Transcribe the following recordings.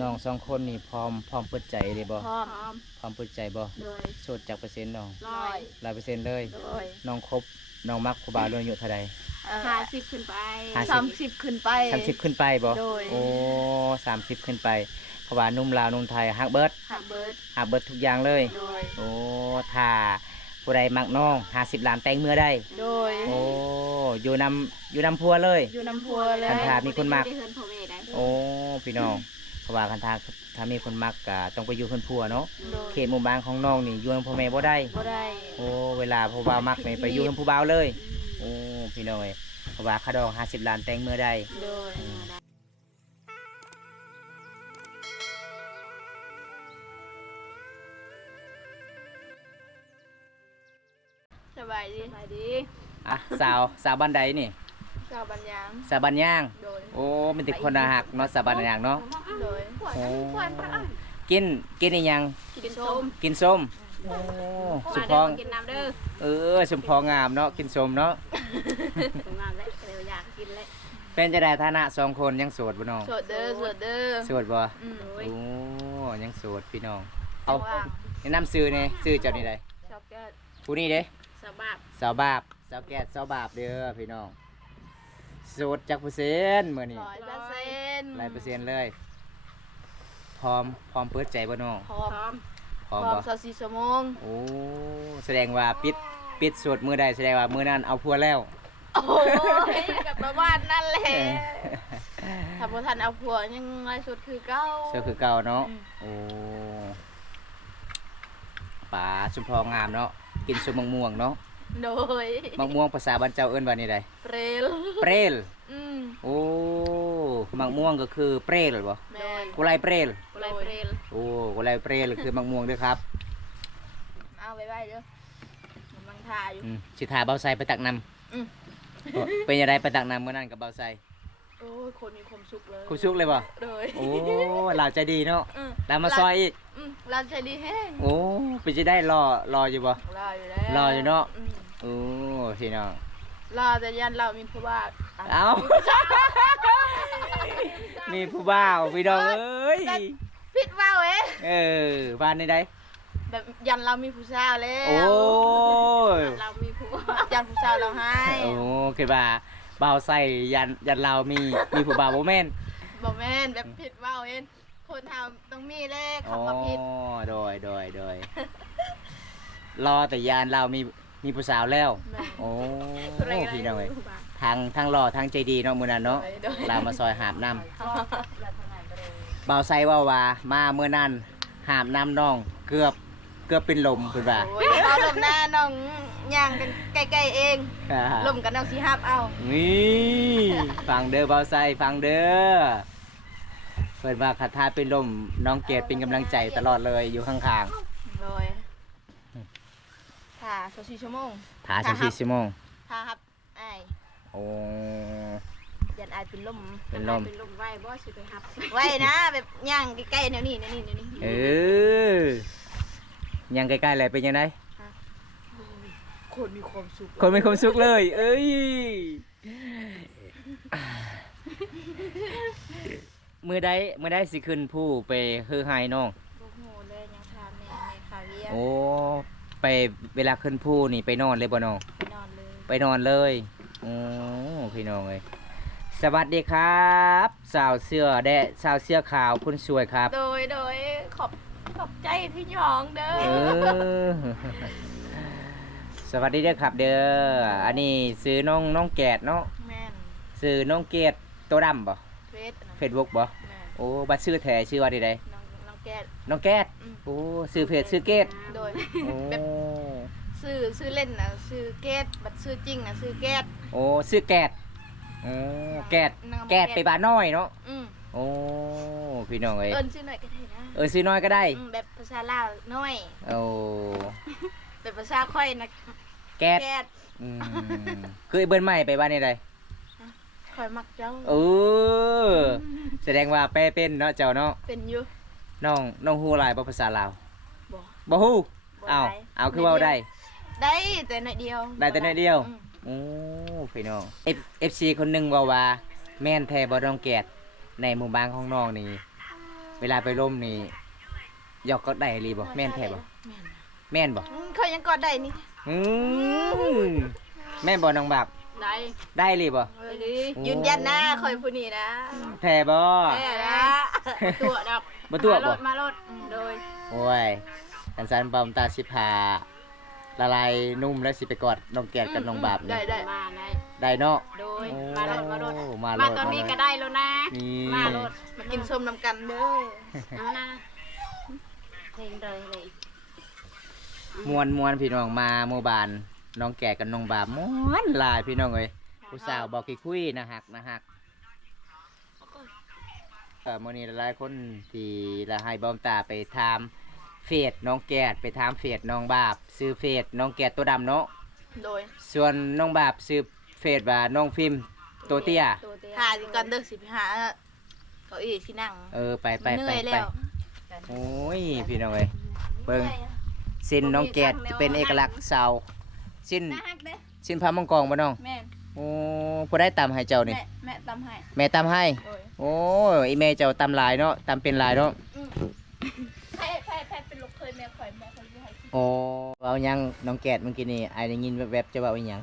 น้อง2คนนี่พร้อมเปิดใจเลยบ่พร้อมพร้อมเปิดใจบ่โดยโสดจากเปอร์เซ็นต์น้อง100%เลยโดยน้องคบน้องมักผู้บ่าวรุ่นอายุเท่าใด50ขึ้นไป30ขึ้นไป30ขึ้นไปบ่โดยโอ้30ขึ้นไปเพราะว่าหนุ่มลาวหนุ่มไทยฮักเบิดหักเบิดทุกอย่างเลยโดยโอ้ถ้าผู้ใดมักน้อง50ล้านแต่งเมื่อได้โดยโอ้อยู่นำพัวเลยอยู่น้ำพัวเลยคันถ้ามีคนมักได้เฮือนพ่อแม่ได้โอ้พี่น้องเพราะว่าคันถ้ามีคนมักก็ต้องไปอยู่เพิ่นพัวเนาะเขตหมู่บ้านของน้องนี่อยู่กับพ่อแม่บ่ได้โอ้เวลาผู้บ่าวมักนี่ไปอยู่กับผู้บ่าวเลยโอ้พี่น้องเอ้ยเพราะว่าค่าดอก50ล้านแต่งเมื่อได้โดยสบายดีอ่ะสาวบ้านใดนี่สาวบัญญังสาวบ้านย่างโดยโอ้มันติดคนน่าฮักเนาะสาวบ้านย่างเนาะโดยโอ้กินอีหยังกินส้มโอ้สมพองกินน้ำเด้อสมพองงามเนาะกินส้มเนาะงามแล้วเร็วอยากกินเลยเป็นจะได้ฐานะ2คนยังโสดบ่น้องโสดเด้อโสดบ่โอ้ยังโสดพี่น้องเอาแนะนำซื้อนี่ซื้อเจ้านี่ใดชอบแก้ผู้นี้เด้สาวบาปสาวแก่สาวบาปเด้อพี่น้องโสดจักเปอร์เซ็นต์มื้อนี้100%เลยพร้อมเปิดใจบ่น้องพร้อม24ชั่วโมงโอ้แสดงว่าปิดโสดมื้อใดแสดงว่ามื้อนั้นเอาผัวแล้วโอ้ยกับประมาณนั่นแหละถ้าบ่ทันเอาผัวยังไงสุดคือเก่าเนาะโอ้ป่าชุมพองามเนาะกินส้มมะม่วงเนาะโดยมะม่วงภาษาบ้านเจ้าเอิ้นว่านี่ใดเปรลโอ้มะม่วงก็คือเปรลบ่แม่นกุไลเปรลโอ้กุไลเปรลคือมะม่วงเด้อครับเอาไว้เด้อมันถ่ายอยู่สิถ่าเบาไซไปตักน้ำเป็นยังไงไปตักน้ำเมื่อนั้นกับเบาไซโอ้ยคนมีความสุขเลยความสุขเลยบ่โอ้เราใจดีเนาะเรามาซอยอีกเราใจดีแห้งโอ้เป็นจะได้รออยู่บ่รออยู่แล้วรออยู่เนาะโอ้พี่น้องรอแต่ยันเรามีผู้บ่าวเอ้ามีผู้บ่าวพี่น้องเอ้ยผิดบ่าวบ้านในใดแบบยันเรามีผู้สาวแล้วโอ้เรามีผู้ยันผู้สาวเราให้โอ้คือว่าบ่าวใส่ยันเรามีผู้บ่าวบ่แม่นแบบผิดบ่าวคนทำต้องมีเลขคำว่าผิดโดยรอแต่ยันเรามีผู้สาวแล้วโอ้พี่น้องเอ้ยทางรอทางใจดีเนาะมื้อนั้นเนาะเรามาซอยหาบน้ำบ่าวใส่ว่ามาเมื่อนั้นหาบน้ำน้องเกือบเป็นลมคุณว่าเอาลมหน้าน้องย่างกันใกล้ๆเองลมกันน้องสีหับเอานี่ฟังเด้อเบาไซฟังเด้อเปิดมาคาถาเป็นลมน้องเกดเป็นกำลังใจตลอดเลยอยู่ข้างๆเลยถ่า24 ชั่วโมงถ่า24 ชั่วโมงถ่าครับไอโอ้ยันไอเป็นลมไว้บ่สิไปหับไว้นะแบบย่างใกล้ๆแนวนี้ยังใกล้ๆอะไรเป็นยังไงคนมีความสุขเลยเอ้ยมือได้สิขึ้นผู้ไปฮือไฮน้องโอ้โหเลยยังทานแม่คาเวียโอ้ไปเวลาขึ้นผู้นี่ไปนอนเลยบ่น้องไปนอนเลยโอ้พี่น้องเลยสวัสดีครับสาวเสื้อขาวคุณสวยครับโดยขอบใจพี่หยองเด้อสวัสดีเด้อครับเด้ออันนี้ซื้อน้องแกดเนาะแม่นซื้อน้องเกดตัวดำบ่เฟซบุ๊กบ่โอ้บัตรชื่อแท้ชื่อว่าใดน้องแกดโอ้ซื้อเพจซื้อเกดโดยแบบซื้อเล่นน่ะซื้อเกดบัตรซื้อจริงน่ะซื้อแกดโอ้ซื้อแกดโอ้แกดไปบ้านน้อยเนาะโอ้พี่น้องเอ้ยซื้อน้อยก็ได้นะซื้อน้อยก็ได้แบบภาษาลาวน้อยโอ้แบบภาษาค่อยนะแกดคือเบิ้ลใหม่ไปบ้านนี่ใดค่อยมักเจ้าแสดงว่าแปลเป็นเนาะเจ้าเนาะเป็นอยู่น้องฮู้หลายภาษาลาวบ่ฮู้เอาคือเว้าได้แต่หน่อยเดียวโอ้พี่น้อง FC คนนึงว่าแม่นแท้บ่น้องแกดในหมู่บ้านของน้องนี่ เวลาไปร่มนี่ยอกก็ได้รีบ่แม่นแท้บ่แม่นบ่ เขายังกอดได้นี่ อืมแม่นบ่น้องบับ ได้ ได้รีบ่ ยืนยันนะคอยผู้นี้นะ แท้บ่ แม่นะตัวดอก บ่ตัวบ่ มารถโดย โอ้ยอันซันบอมตาสิพาละลายนุ่มแล้วสิไปกอดน้องแกดกับน้องบับนี่ ได้มาได้ ได้เนาะ โดย โอ้ มารถ มา มาตอนนี้ก็ได้แล้วนะ นี่ มารถมากินส้มน้ำกันเด้อ เอานะเพลงเลย มวนพี่น้องมาหมู่บ้านน้องแกดกับน้องบับม่วนหลายพี่น้องเอ้ยผู้สาวบอกคุยนะฮักมื้อนี้หลายคนที่ละให้บอมตาไปถามเฟซน้องแกดไปถามเฟซน้องบาบซื้อเฟซน้องแกดตัวดำเนาะ โดย ส่วนน้องบาบซื้อเฟซว่าน้องฟิล์มตัวเตี้ย หาสิกันเด้อสิไปหาเก้าอี้ที่นั่ง ไป เหนื่อยแล้ว โอ้ยพี่น้องเอ้ยเบิ่งสิ้นน้องแกดจะเป็นเอกลักษณ์สาวสิ้นพามังกรบ่น้อง แม่ โอ้ผู้ได้ตามให้เจ้านี่ แม่ตำให้ แม่ตามให้ โดย โอ้ยอีแม่เจ้าตามหลายเนาะตามเป็นหลายเนาะ ใครเป็นลูกเคยแม่ข่อยบ่ให้กิน โอ้เอายังน้องแกดเมื่อกี้นี่ไอ้ได้ยินแวบๆจะเว้าอีหยัง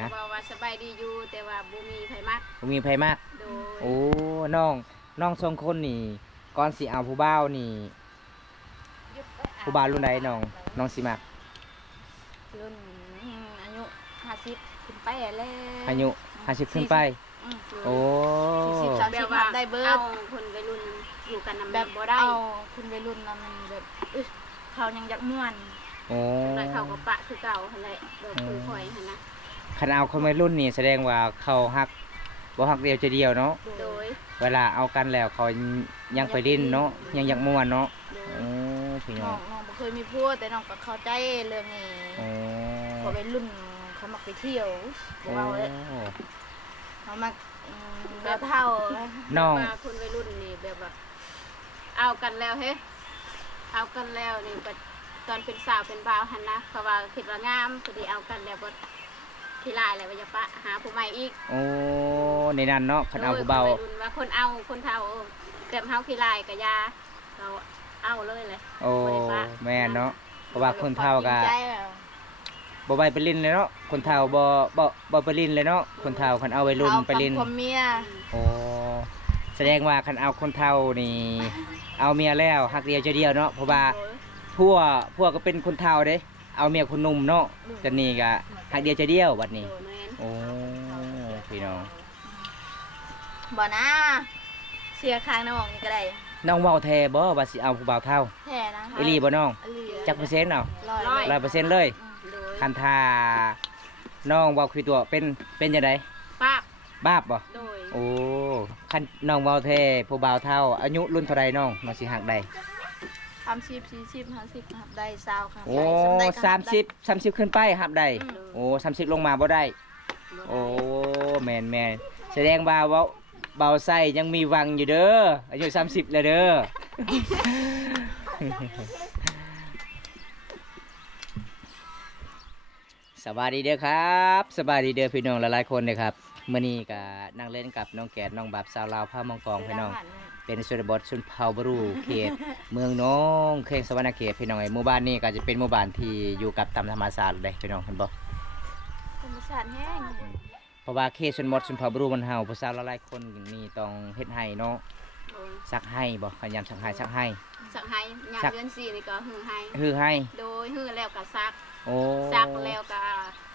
ฮะ ว่าสบายดีอยู่แต่ว่าบ่มีไผมัก บ่มีไผมาก โดย โอ้น้องสองคนนี่ก่อนสิเอาผู้บ่าวนี่ผู้บ่าวรุ่นใดน้องสิมัก รุ่นอายุ50ขึ้นไปแล้ว อายุ50ขึ้นไป โอ้ 40 30นับได้เบิ เอา ด คนวัยรุ่นอยู่กันนำ แบบ บ่ได้ เอาคุณวัยรุ่นน่ะมันแบบเขายังอยากม่วน โอ้ แล้วเขาก็ปะคือเก่าหั่นแหละแบบคือข่อยหั่นนะ คันเอาคนวัยรุ่นนี่แสดงว่าเขาฮักบ่ฮักเดียวใจเดียวเนาะ โดย เวลาเอากันแล้วเขายังไปดิ้นเนาะยังอยากม่วนเนาะ โดย โอ้พี่น้ น้ อ อง งบ่เคยมีผัวแต่น้องก็เข้าใจเรื่องนี้ โอ้ เพราะวัยรุ่นเขามักไปเที่ยวบ่ โอ้ เว้าเลยเขามักแบบเท่า น้อง ว่าคนวัยรุ่นนี่แบบว่าเอากันแล้วเฮ้เอากันแล้วนี่ก็ตอนเป็นสาวเป็นบ่าวหั่นนะเพราะว่าคิดว่างามพอดีเอากันแล้วบ่ขี้ลายแล้วว่าจะปะหาผู้ใหม่อีก โอ้ในนั้นเนาะคันเอาผู้เบา โดยคนวัยรุ่นว่าคนเอาคนเฒ่าแบบเฮาขี้ลายก็ยาเราเอาเลยเลย โอ้แม่นเนาะเพราะว่าคนเฒ่าก็ ใจอะ บ่ไปลิ้นเลยเนาะคนเฒ่าบ่ไปลิ้นเลยเนาะคนเฒ่าคันเอาวัยรุ่นไปลิ้น เอาความเมีย โอ้แสดงว่าคันเอาคนเฒ่านี่เอาเมียแล้วฮักเดียวใจเดียวเนาะเพราะว่าพวกก็เป็นคนเฒ่าเด้เอาเมียคนหนุ่มเนาะแต่นี่ก็ฮักเดียวใจเดียวบัดนี้ โดยแม่น โอ้พี่น้อง บ่นะเสียค้างน้องนี่ก็ได้ น้องเว้าแท้บ่ว่าสิเอาผู้บ่าวเฒ่า แท้นะ อีหลีบ่น้อง อีหลี จักเปอร์เซ็นต์เอา 100% 100%เลย โดย คันท่าน้องเว้าคือตัวเป็นจังได ป้าบ บ้าบบ่ โดย โอ้คันน้องเว้าแท้ผู้บ่าวเฒ่าอายุรุ่นเท่าใดน้องมาสิฮักได้ 30 40 50ครับได้20ครับ โอ้ ได้ก็รับได้ 30ขึ้นไปฮับได้โอ้30ลงมาบ่ได้ โอ้แม่นแสดงว่าเว้าเบาไส้ยังมีหวังอยู่เด้ออายุ30แล้วเด้อ สวัสดีเด้อครับสบายดีเด้อพี่น้องหลายๆคนเลยครับมื้อนี้ก็นั่งเล่นกับน้องแกดน้องบับสาวลาวพามังกรพี่น้องเป็นชนบทชนเผ่าบรูเขต เมืองน้องเขตสวรรณเขตพี่น้องไอ้หมู่บ้านนี้ก็จะเป็นหมู่บ้านที่อยู่กับตามธรรมชาติเลยพี่น้องเห็นบ่ ธรรมชาติแห้ง เพราะว่าเขตชนบทชนเผ่าบรูมันเฮาผู้สาวหลายๆคนนี่ต้องเฮ็ดให้เนาะ โดย ซักให้บ่พยายามซักให้ สักให้ยาม สัก เดือน4นี่ก็หือให้ ฮือให้ โดยหือแล้วก็ซัก โอ้ ซักแล้วก็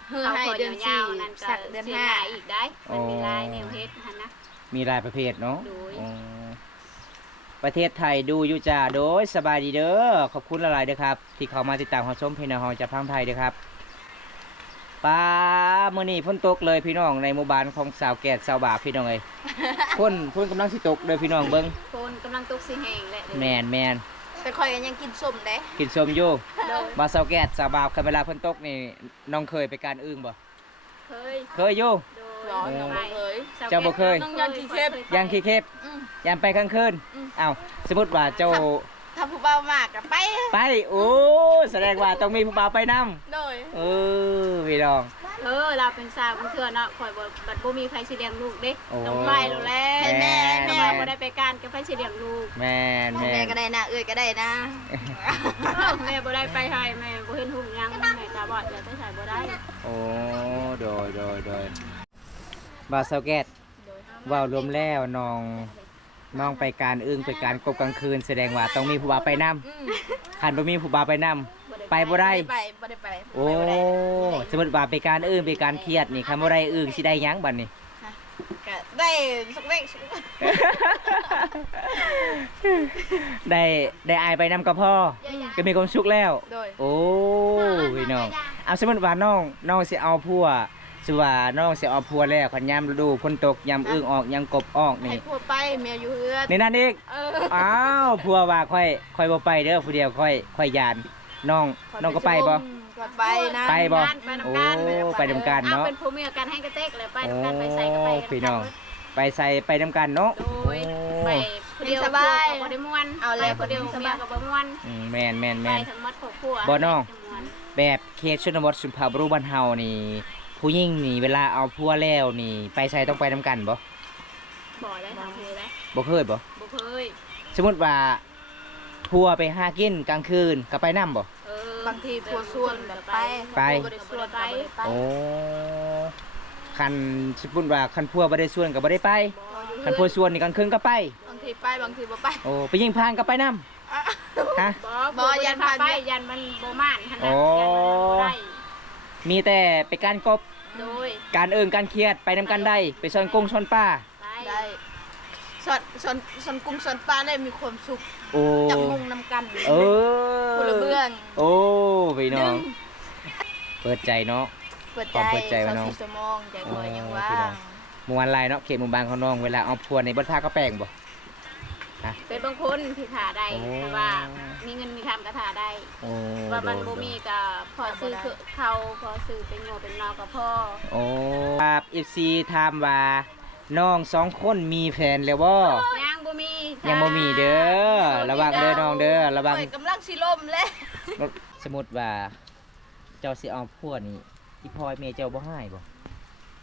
คือให้เดือน ยาวๆนั่น 4 ก็ สักเดือน สียหายอีกได้มันมีลายแนวเฮ็ดหั่นนะ มีหลายประเภทเนาะ โดย อ๋อประเทศไทยดูอยู่จ้าโดยสบายดีเด้อขอบคุณหลายๆเด้อครับ ที่เข้ามาติดตามรับชมเพลงเฮาจากทางไทยเด้อครับป้ามื้อนี้ฝนตกเลยพี่น้องในหมู่บ้านของสาวแก่สาวบาปพี่น้องเอ้ย ฝนกำลังสิตกเด้อพี่น้องเบิ่ง คนกำลังตกสิแห้งแหละ แม่น แต่ข่อยก็ยังกินส้มเด้ กินส้มอยู่ โดย มาสาวแก่สาวบาปคันเวลาฝนตกนี่น้องเคยไปการอึ้งบ่ เคย เคยอยู่ โดย ร้อน โอ้ บ่เอ้ย เจ้าบ่เคย ต้องยันขี้เข็บ ย่างขี้เข็บ อืม ย่างไปกลางคืน อืม อ้าวสมมุติว่าเจ้า ถ้าผู้เบามากก็ไป ไปโอ้แสดงว่าต้องมีผู้บ่าวไปนำ โดย เออพี่น้อง เราเป็นสาวเพื่อนเนาะข่อยบัดบ่มีใครสิเลี้ยงลูกเด้ โอ้ ต้องไปแล้วแหละ แม่ แต่ว่าบ่ได้ไปการกับใครสิเลี้ยงลูก แม่น แม่ก็ได้นะเอ้ยก็ได้นะ แม่บ่ได้ไปให้แม่บ่เห็นหุ่งยังแม่ตาบอดแล้วไปใส่บ่ได้ โอ้โดยบ่าวเซาแก๊สว่าวรวมแล้วน้องไปการอึ้งไปการกบกลางคืนแสดงว่าต้องมีผู้บ่าวไปนำคันบ่มีผู้บ่าวไปนำไปบ่ได้ บ่ได้ไป โอ้สมมุติว่าไปการอึ้งไปการเครียดนี่คันบ่ได้อึ้งสิได้หยังบัดนี้ ก็ได้สักเล็ก ได้อายไปนำกับพ่อก็มีความสุขแล้ว โดย โอ้พี่น้องเอาสมมุติว่าน้องสิเอาผัวสิว่าน้องสิเอาผัวแล้วคันยามฤดูฝนตกยามอึ้งออกยามกบออกนี่ ให้พูดไปเมียอยู่เฮือน ในนั้นอีก อ้าวผัวว่าค่อยบ่ไปเด้อผู้เดียวค่อยยานน้องก็ไปบ่ ก็ไปนะ ไปบ่ ไปนำกัน โอ้ไปนำกันเนาะ เป็นผู้มีอาการให้กระเตกเลยไปนำกันไปใส่ก็ไป พี่น้องไปใส่ไปนำกันเนาะ โดยไปผู้เดียวบ่ได้ม่วนเอาแล้วผู้เดียวเมียก็บ่ม่วน แม่น ไปทั้งหมดครอบครัว บ่น้องแบบเขตชนบทสุภาพบุรุษบ้านเฮานี่ผู้หญิงนี่เวลาเอาผัวแล้วนี่ไปใส่ต้องไปนำกันบ่ บ่ได้ทำเคยได้ บ่เคยบ่ บ่เคย สมมุติว่าผัวไปหากินกลางคืนก็ไปนำบ่ บางทีพัวส่วนแบบไป ไป บ่ได้ส่วนก็บ่ได้ไป โอ้คันสมมุติว่าคันผัวบ่ได้ชวนก็บ่ได้ไปคันผัวชวนนี่กลางคืนก็ไป บางทีไปบางทีบ่ไป โอ้ไปยิงพรานก็ไปนำฮะ บ่ยันพาไปยันมันบ่ม่านหั่น โอ้ น่ะยันมันบ่ได้ มีแต่ไปการกบ โดย การการเครียดไปนำกันได้ไปซ่อนกงซ่อนป่า ไป ได้สอนกุ้งสอนปลาได้มีความสุข โอ้ จับมุงนำกัน เออ คนละเบื้อง โอ้พี่น้อง ดึง เปิดใจเนาะ เปิด ความเปิดใจไว้น้อง 24ชั่วโมงใจคอยยังว่า พี่น้อง มวนลายเนาะเขตหมู่บ้านของน้องเวลาเอาพวนในบ้านท่าก็แปลงบ่ เป็นบางคนที่ถ่าได้ โอ้ แต่ว่ามีเงินมีทำก็ถ่าได้ โอ้ ว่ามันบ่มีก็พอซื้อคือเขาพอซื้อเป็นงัวเป็นนอก็พอ โอ้ครับ FC ถามว่าน้อง2คนมีแฟนแล้วบ่ ยังบ่มีค่ะ ยังบ่มีเด้อระวังเด้อน้องเด้อระวัง ข่อยกำลังสิล่มแล้ว สมมุติว่าเจ้าสิเอาผัวนี่อีพ่อแม่เจ้าบ่ให้บ่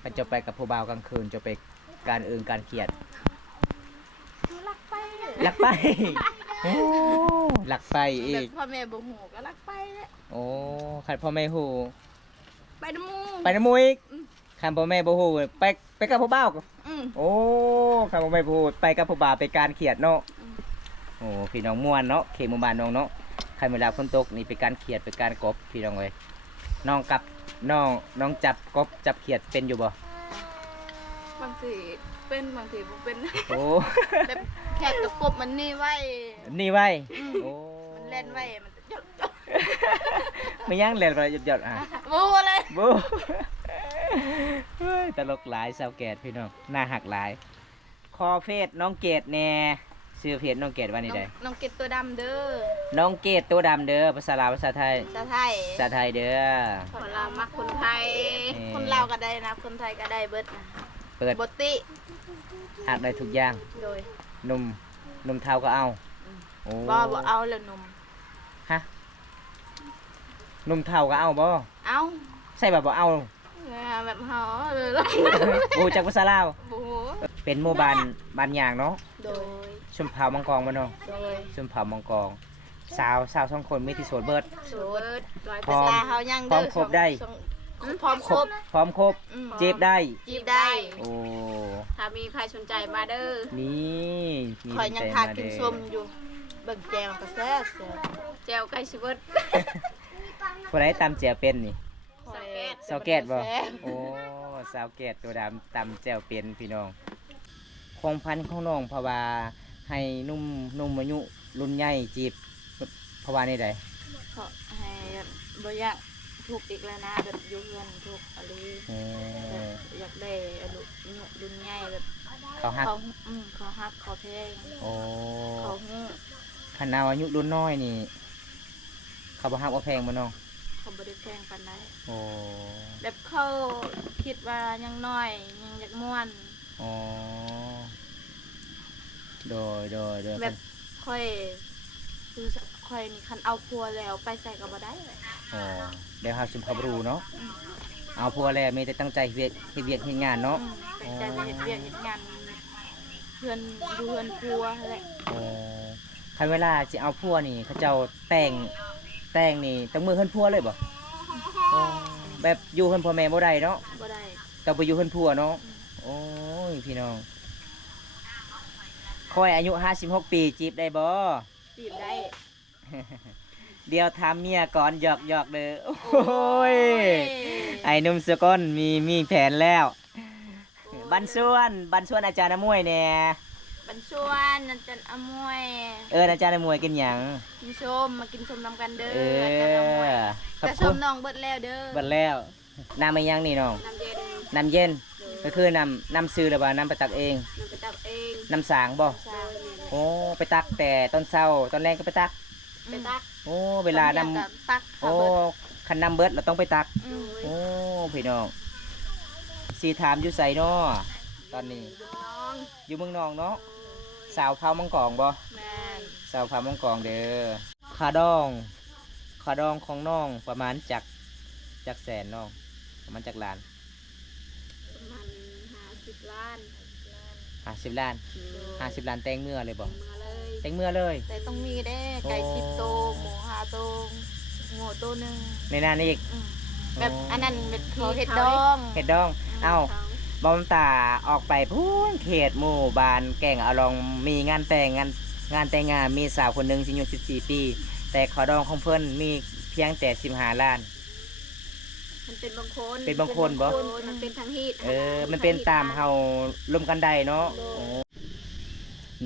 คันเจ้าไปกับผู้บ่าวกลางคืนเจ้าไปการการเครียด รักไป ลักไป โอ้ลักไปอี แบบ ก พ่อแม่บ่ฮู้ก็รักไปแหละ โอ้คันพ่อแม่ฮู้ ไปน้ำหมู ไปน้ำหมูอีกคันพ่อแม่บ่ฮู้ไปกับผู้บ่าวก็ อืม โอ้คันพ่อแม่บ่ฮู้ไปกับผู้บ่าวไปการเครียดเนาะโอ้พี่น้องม่วนเนาะเขตหมู่บ้านน้องเนาะคันเวลาฝนตกนี่ไปการเครียดไปการกบพี่น้องเอ้ยน้องกับน้องจับกบจับเครียดเป็นอยู่บ่ บางทีเป็นบางทีบ่เป็น โอ้ แบบแขกกับกบมันนี่ไว้ นี่ไว้โอ้ มันเล่นไว้มันจะยด ไม่ยังเล่นไปหยดๆอ่ะ บูเลย บูเฮ้ยตลกหลายสาวแกดพี่น้องหน้าหักหลายคอเฟสน้องเกดแน่ชื่อเพจน้องเกดว่านี่ได้ น้องเก็ดตัวดำเด้อ น้องเกดตัวดำเด้อภาษาลาวภาษาไทย ภาษาไทย ภาษาไทยเด้อ คนเรามักคนไทย คนลาวก็ได้นะ คนไทยก็ได้เบิดนะ เปิด บติ หักได้ทุกอย่าง โดย หนุ่มเทาก็เอาโอ้ บ่เอาแล้วหนุ่ม ฮะหนุ่มเทาก็เอาบ่ เอา ใช่แบบบ่เอา แบบเฮาเลยล่ะ โอ้จากภาษาลาว บู เป็นหมู่บ้านบ้านยางเนาะ โดย ชมเผามังกรบ่เนาะ โดย ชมเผามังกรสาว2คนมีที่โสดเบิด สูตรร้อย พร้อม ภาษาเฮายัง พร้ เด้ อมครบได้ พร้อมครบ พร้อมครบ อืม จีบได้ จีบได้ โอ้ ถ้ามีใครสนใจมาเด้อ นี่มี ข่อยยัง ใจ ทาน ม กิน เด้อ ส้มอยู่เบิ่งแจงก็แซ่บ แจวไก่ชิเบิด ผู้ใดตำแจ่วเป็นนี่ ๆ สาวแกดบ่โอ้สาวแกดตัวดำตำแจ่วเป็นพี่น้องคงพันธุ์ของน้องเพราะว่าให้นุ่มอายุรุ่นใหญ่จีบเพราะว่านี่ใด ขอให้บ่อยากทุกข์อีกแล้วนะแบบอยู่เฮือนทุกข์อะไร โอ้ อยากได้อายุรุ่นใหญ่แบบ เขาฮัก เขาฮักเขาแพง โอ้ เขาฮู้ คันเอาอายุรุ่นน้อยนี่ เขาบ่ฮักว่าแพงบ่น้อง เขาบ่ได้แพงปานใด โอ้ แบบเขาคิดว่ายังน้อยยังอยากม่วน อ๋อโดย แบบค่อยคือค่อยนี่คันเอาพัวแล้วไปใส่ก็บ่ได้เลย อ๋อเดี๋ยวเฮาสิพาไปดูเนาะ เอาพัวแล้วมีแต่ตั้งใจเฮ็ดเวียกเฮ็ดงานเนาะ ตั้งใจไปเฮ็ดเวียกเฮ็ดงานเพื่อนอยู่เพื่อนครัวแหละ โอ้คันเวลาสิเอาพัวนี่เขาเจ้าแต่งนี่ต้องมือเฮือนพัวเลยบ่โอ้แบบอยู่เฮือนพ่อแม่บ่ได้เนาะ บ่ได้ ต้องไปอยู่เฮือนพัวเนาะโอ้ยพี่น้องคอยอายุ56ปีจีบได้บ่ จีบได้ เดี๋ยวถามเมียก่อนหยอกเด้อโอ้ยไอ้หนุ่มสกลมีแผนแล้วบันส่วนอาจารย์น้ำมวยแน่ บันชวนอาจารย์อมวย อาจารย์น้ำมวยกินหยัง กินชมมากินชมนำกันเด้อ เอ อาจารย์อมวย อขอบ แต่ช คุ ม ณ น้องเบิดแล้วเด้อ เบัดแล้วน้ำมันยังนี่น้อง น้ำเย็น น้ำเย็นก็คือน้ำซื้อหรือว่าน้ำไปตักเอง น้ำไปตักเอง น้ำสางบ่ ใช่ โอ้ไปตักแต่ตอนเช้าตอนแรกก็ไปตัก ไปตัก โอ้เวลาน้ ตัก ำ ค่ะ โอ้ เบิด คันน้ำเบิดเราต้องไปตัก อืม โอ้พี่น้องสีถามอยู่ไสเนาะตอนนี้ น้อง อยู่เมืองนองเนาะสาวเผามังกองบ่ แม่น สาวเผามังกองเด้อขาดองของน้องประมาณจักแสนน้องประมาณจักล้าน ประมาณ50 ล้าน 50 ล้าน50 ล้านแต่งเมื่อเลยบ่ มาเลย แต่งเมื่อเลย แต่ต้องมีเด้ไก่10โตวหมู5โตวโง่ตัวหนึง ในนั้นอีก อืมแบบอันนั้นเป็นที เขา เห็ดดอง เห็ดดองเอ้าบอมตาออกไปพูนเขตหมู่บ้านแก่งเอาลองมีงานแต่งงานมีสาวคนหนึงสิอายุ14 ปี แต่ขอดองของเพิ่นมีเพียงแต่15 ล้าน มันเป็นบางคน เป็นบางคนบ่ มันเป็นทางฮีต มันเป็นตามเฮาร่วมกันได้เนาะโอ้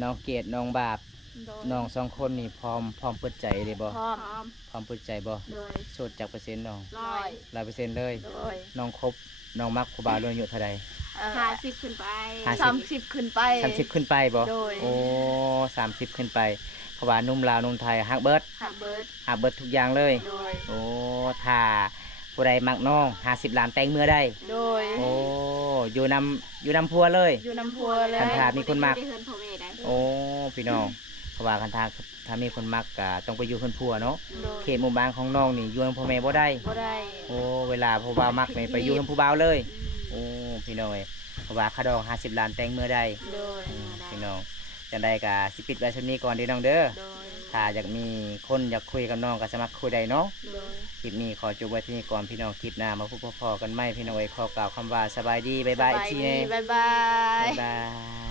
น้องเกดน้องบาป โดย น้อง2คนนี่พร้อมเปิดใจเลยบ่ พร้อม พร้อม พร้อมเปิดใจบ่ โดย โสดจากเปอร์เซ็นต์น้อง ร้อย 100%เลย โดย น้องคบน้องมักผู้บ่าวรุ่นอายุเท่าใด 50ขึ้นไป 30ขึ้นไป 30ขึ้นไปบ่ โดย โอ้30ขึ้นไปเพราะว่านุ่มลาวนุ่มไทยฮักเบิด หักเบิด ฮักเบิดทุกอย่างเลย โดย โอ้ถ้าผู้ใดมักน้อง50 ล้านแต่งเมื่อได้ โดย โอ้อยู่นำพัวเลย อยู่น้ำพัวเลย คันถาม มีคนมัก ได้เฮิร์นพ่อแม่ได้ โอ้พี่น้องเพราะว่าคันถ้ามีคนมักก็ต้องไปอยู่เพิ่นพัวเนาะ โดย เขตหมู่บ้านของน้องนี่อยู่นำพ่อแม่บ่ได้ บ่ได้ โอ้เวลาผู้บ่าวมักนี่ไปอยู่นำผู้บ่าวเลย โอ้พี่น้องเอ้ยเพราะว่าค่าดอก50 ล้านแต่งเมื่อได้ โดย พี่น้องจังใดก็สิปิดไว้ชั่นี้ก่อนเด้อน้องเด้อ โดย ถ้าอยากมีคนอยากคุยกับน้องก็สามารถคุยได้เนาะ โดย คลิปนี้ขอจบไว้ที่นี่ก่อนพี่น้องคลิปหน้ามาพบพอกันใหม่พี่น้องเอ้ยขอกล่าวคำว่าสบายดีบ๊ายบายอีกทีหนึง บ๊ายบาย บ๊ายบาย